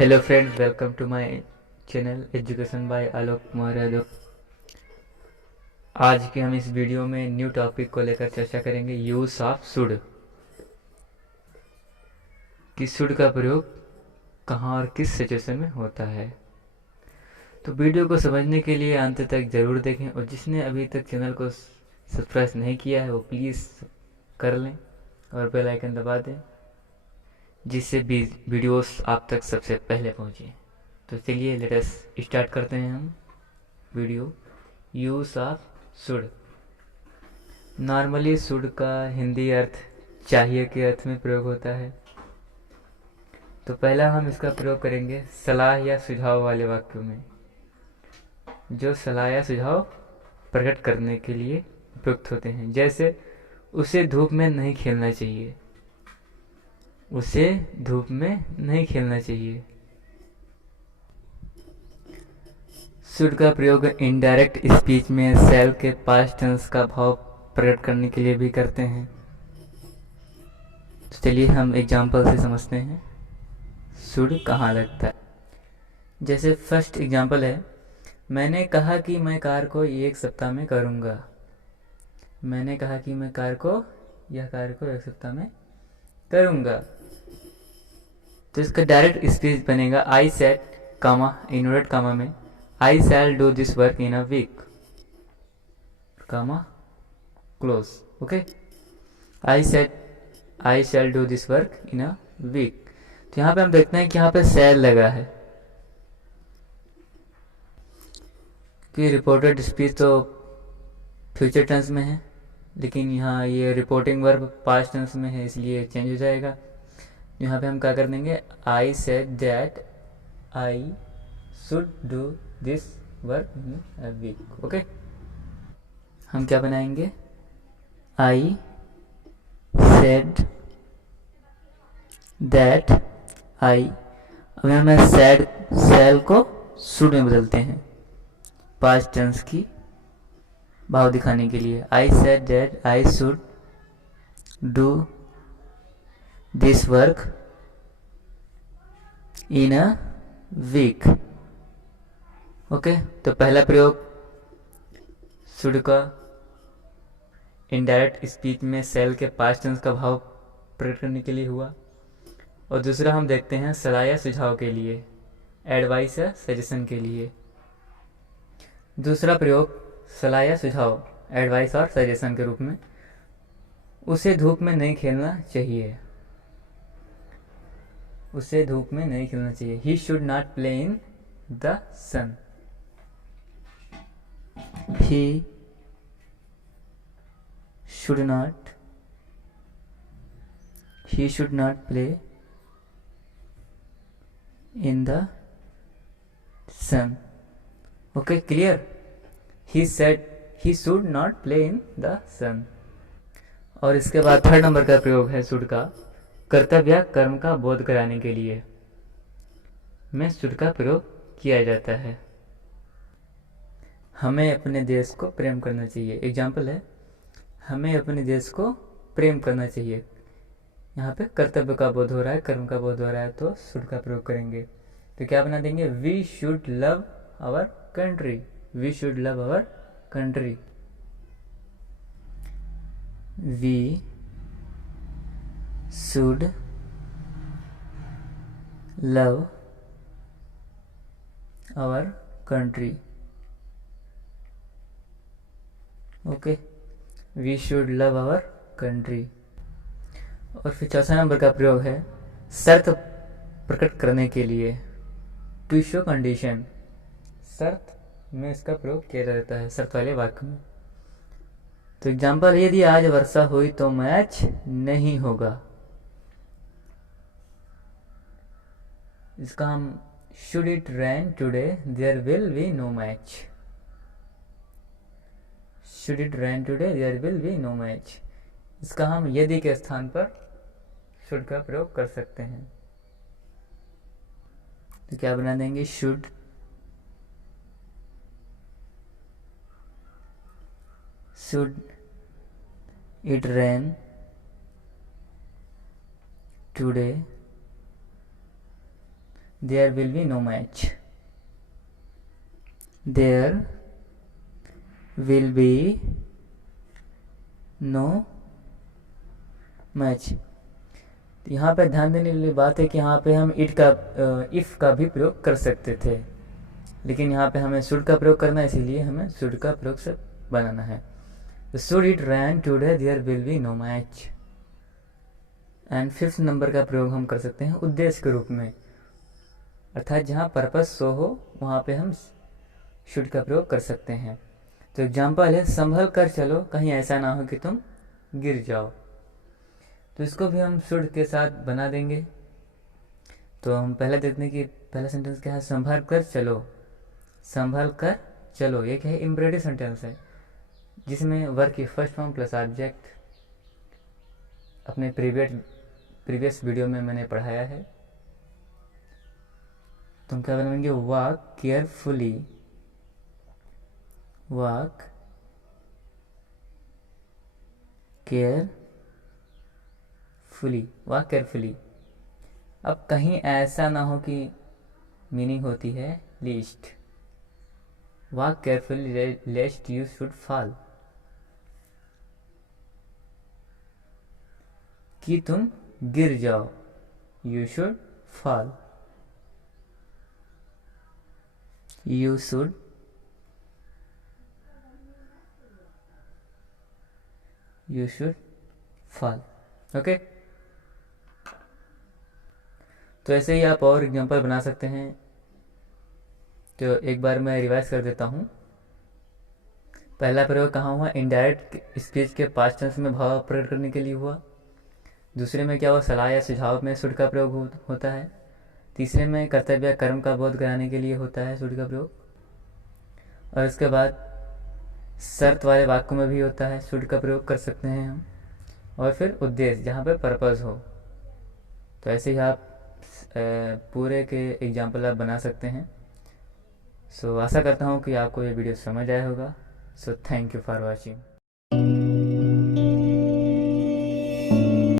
Hello friends, welcome to my channel education by Alok Kumar Yadav. आज के हम इस वीडियो में न्यू टॉपिक को लेकर चर्चा करेंगे, यूज ऑफ शुड। कि शुड का प्रयोग कहाँ और किस सिचुएशन में होता है। तो वीडियो को समझने के लिए अंत तक ज़रूर देखें, और जिसने अभी तक चैनल को सब्सक्राइब नहीं किया है वो प्लीज़ कर लें और बेल आइकन दबा दें, जिससे भी वीडियोस आप तक सबसे पहले पहुँचे। तो चलिए लेट अस स्टार्ट करते हैं हम video. Use of should. Normally should का हिंदी अर्थ चाहिए के अर्थ में प्रयोग होता है। तो पहला हम इसका प्रयोग करेंगे सलाह या सुझाव वाले वाक्यों में, जो सलाह या सुझाव प्रकट करने के लिए उपयुक्त होते हैं। जैसे उसे धूप में नहीं खेलना चाहिए, उसे धूप में नहीं खेलना चाहिए। शुड का प्रयोग इनडायरेक्ट स्पीच में शैल के पास्ट टेंस का भाव प्रकट करने के लिए भी करते हैं। तो चलिए हम एग्जाम्पल से समझते हैं शुड कहाँ लगता है। जैसे फर्स्ट एग्जाम्पल है, मैंने कहा कि मैं कार को एक सप्ताह में करूँगा। मैंने कहा कि मैं कार को एक सप्ताह में करूँगा। तो इसका डायरेक्ट स्पीच बनेगा I said comma inverted comma में I shall do this work in a week comma close. Okay, I said I shall do this work in a week. तो यहाँ पे हम देखते हैं कि यहाँ पे शैल लगा है कि रिपोर्टेड स्पीच तो फ्यूचर टेंस में है, लेकिन यहाँ ये रिपोर्टिंग वर्ब पास्ट टेंस में है, इसलिए चेंज हो जाएगा। यहाँ पे हम क्या कर देंगे, I said that I should do this work in a week. Okay, हम क्या बनाएंगे, आई सेड दैट आई। अब यहाँ में सैड सैल को शुड में बदलते हैं पास्ट टेंस की भाव दिखाने के लिए। I said that I should do this work in a week. Okay, तो पहला प्रयोग शुड का इनडायरेक्ट स्पीच में सेल के पास्ट टेंस का भाव प्रकट करने के लिए हुआ, और दूसरा हम देखते हैं सलाह या सुझाव के लिए, एडवाइस या सजेशन के लिए। दूसरा प्रयोग सलाह या सुझाव, एडवाइस और सजेशन के रूप में, उसे धूप में नहीं खेलना चाहिए। उसे धूप में नहीं खेलना चाहिए। He should not play in the sun. He should not play in the sun. Okay, clear. He said he should not play in the sun. और इसके बाद थर्ड नंबर का प्रयोग है शुड का कर्तव्य कर्म का बोध कराने के लिए में शुड का प्रयोग किया जाता है। हमें अपने देश को प्रेम करना चाहिए। एग्जाम्पल है, हमें अपने देश को प्रेम करना चाहिए। यहाँ पे कर्तव्य का बोध हो रहा है, कर्म का बोध हो रहा है, तो शुड का प्रयोग करेंगे। तो क्या बना देंगे, we should love our country. We should love our country. We should love our country. Okay, we should love our country. और फिर चौथा नंबर का प्रयोग है शर्त प्रकट करने के लिए, टू शो कंडीशन। शर्त में इसका प्रयोग किया जाता है शर्त वाले वाक्य में। तो एग्जाम्पल, यदि आज वर्षा हुई तो मैच नहीं होगा। इसका हम should it rain today there will be no match. Should it rain today there will be no match. इसका हम यदि के स्थान पर शुड का प्रयोग कर सकते हैं। तो क्या बना देंगे, should it rain today there will be no match, there will be no match. यहाँ पे ध्यान देने वाली बात है कि यहाँ पे हम इफ़ का भी प्रयोग कर सकते थे, लेकिन यहाँ पे हमें शुड का प्रयोग करना है, इसीलिए हमें शुड का प्रयोग से बनाना है। Should it rain today there will be no match. And 5th number का प्रयोग हम कर सकते हैं उद्देश्य के रूप में, अर्थात जहाँ पर्पस शो हो वहाँ पे हम शुड का प्रयोग कर सकते हैं। तो एग्जाम्पल है, संभल कर चलो कहीं ऐसा ना हो कि तुम गिर जाओ। तो इसको भी हम शुड के साथ बना देंगे। तो हम पहले देखते हैं कि पहला सेंटेंस क्या है, संभल कर चलो। संभल कर चलो ये क्या है, इम्परेटिव सेंटेंस है, जिसमें वर्ब की फर्स्ट फॉर्म प्लस ऑब्जेक्ट अपने प्रीवियस वीडियो में मैंने पढ़ाया है। तुम क्या बनाएंगे, walk carefully, walk carefully, walk carefully. अब कहीं ऐसा ना हो कि मीनिंग होती है least, walk carefully लेस्ट you should fall, कि तुम गिर जाओ, you should fall, you should fall. Okay, तो ऐसे ही आप और एग्जांपल बना सकते हैं। तो एक बार मैं रिवाइज कर देता हूँ। पहला प्रयोग कहाँ हुआ, इनडायरेक्ट स्पीच के पास्ट टेंस में भाव प्रकट करने के लिए हुआ। दूसरे में क्या हुआ, सलाह या सुझाव में शुड का प्रयोग होता है। तीसरे में कर्तव्य या कर्म का बोध कराने के लिए होता है शुड का प्रयोग। और उसके बाद शर्त वाले वाक्यों में भी होता है, शुड का प्रयोग कर सकते हैं हम। और फिर उद्देश्य, जहाँ पे पर्पस हो। तो ऐसे ही आप पूरे के एग्जाम्पल आप बना सकते हैं। सो आशा करता हूँ कि आपको ये वीडियो समझ आया होगा। So thank you for watching.